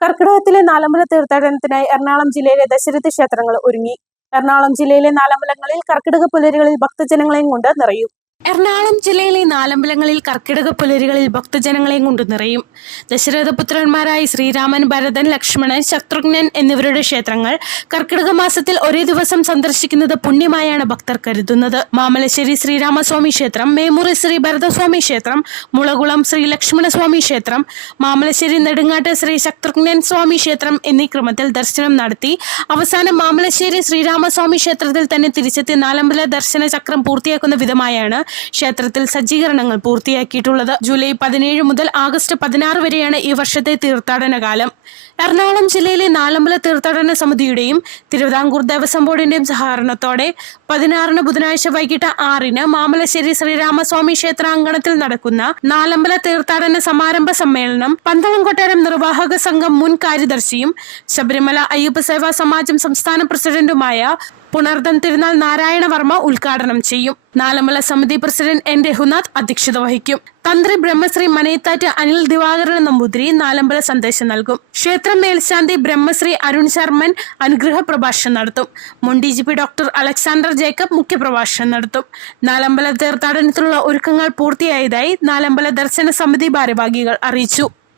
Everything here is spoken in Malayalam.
കർക്കിടകത്തിലെ നാലമ്പല തീർത്ഥാടനത്തിനായി എറണാകുളം ജില്ലയിലെ ദശരഥ ക്ഷേത്രങ്ങൾ ഒരുങ്ങി. എറണാകുളം ജില്ലയിലെ നാലമ്പലങ്ങളിൽ കർക്കിടക പുലരികളിൽ ഭക്തജനങ്ങളെയും കൊണ്ട് നിറയും. എറണാകുളം ജില്ലയിലെ നാലമ്പലങ്ങളിൽ കർക്കിടക പുലരികളിൽ ഭക്തജനങ്ങളെയും കൊണ്ട് നിറയും. ദശരഥപുത്രന്മാരായ ശ്രീരാമൻ ഭരതൻ ലക്ഷ്മണൻ ശത്രുഘ്നൻ എന്നിവരുടെ ക്ഷേത്രങ്ങൾ കർക്കിടക മാസത്തിൽ ഒരേ ദിവസം സന്ദർശിക്കുന്നത് പുണ്യമായാണ് ഭക്തർ കരുതുന്നത്. മാമലശ്ശേരി ശ്രീരാമസ്വാമി ക്ഷേത്രം മേമുറി ശ്രീ ഭരതസ്വാമി ക്ഷേത്രം മുളകുളം ശ്രീ ലക്ഷ്മണസ്വാമി ക്ഷേത്രം മാമലശ്ശേരി നെടുങ്ങാട്ട് ശ്രീ ശത്രുഘ്നൻ സ്വാമി ക്ഷേത്രം എന്നീ ക്രമത്തിൽ ദർശനം നടത്തി. അവസാനം മാമലശ്ശേരി ശ്രീരാമസ്വാമി ക്ഷേത്രത്തിൽ തന്നെ തിരിച്ചെത്തി നാലമ്പല ദർശന ചക്രം പൂർത്തിയാക്കുന്ന വിധമായാണ് ക്ഷേത്രത്തിൽ സജ്ജീകരണങ്ങൾ പൂർത്തിയാക്കിയിട്ടുള്ളത്. ജൂലൈ പതിനേഴ് മുതൽ ആഗസ്റ്റ് പതിനാറ് വരെയാണ് ഈ വർഷത്തെ തീർത്ഥാടന കാലം എറണാകുളം ജില്ലയിലെ നാലമ്പല തീർത്ഥാടന സമിതിയുടെയും തിരുവിതാംകൂർ ദേവസ്വം ബോർഡിന്റെയും സഹകരണത്തോടെ പതിനാറിന് ബുധനാഴ്ച വൈകിട്ട് ആറിന് മാമലശ്ശേരി ശ്രീരാമസ്വാമി ക്ഷേത്രാങ്കണത്തിൽ നടക്കുന്ന നാലമ്പല തീർത്ഥാടന സമാരംഭ സമ്മേളനം പന്തളം കൊട്ടാരം നിർവാഹക സംഘം മുൻ കാര്യദർശിയും ശബരിമല അയ്യപ്പ സേവാ സമാജം സംസ്ഥാന പ്രസിഡന്റുമായ പുണർദം തിരുനാൾ നാരായണ വർമ്മ ഉദ്ഘാടനം ചെയ്യും. നാലമല സമിതി പ്രസിഡന്റ് എൻ രഘുനാഥ് അധ്യക്ഷത വഹിക്കും. തന്ത്രി ബ്രഹ്മശ്രീ മനയത്താറ്റ് അനിൽ ദിവാകരൻ നമ്പൂതിരി നാലമ്പല സന്ദേശം നൽകും. ക്ഷേത്രം മേൽശാന്തി ബ്രഹ്മശ്രീ അരുൺ ശർമ്മൻ അനുഗ്രഹ പ്രഭാഷണം നടത്തും. മുൻ D G P doctor Alexander Jacob മുഖ്യപ്രഭാഷണം നടത്തും. നാലമ്പല തീർത്ഥാടനത്തിലുള്ള ഒരുക്കങ്ങൾ പൂർത്തിയായതായി നാലമ്പല ദർശന സമിതി ഭാരവാഹികൾ അറിയിച്ചു.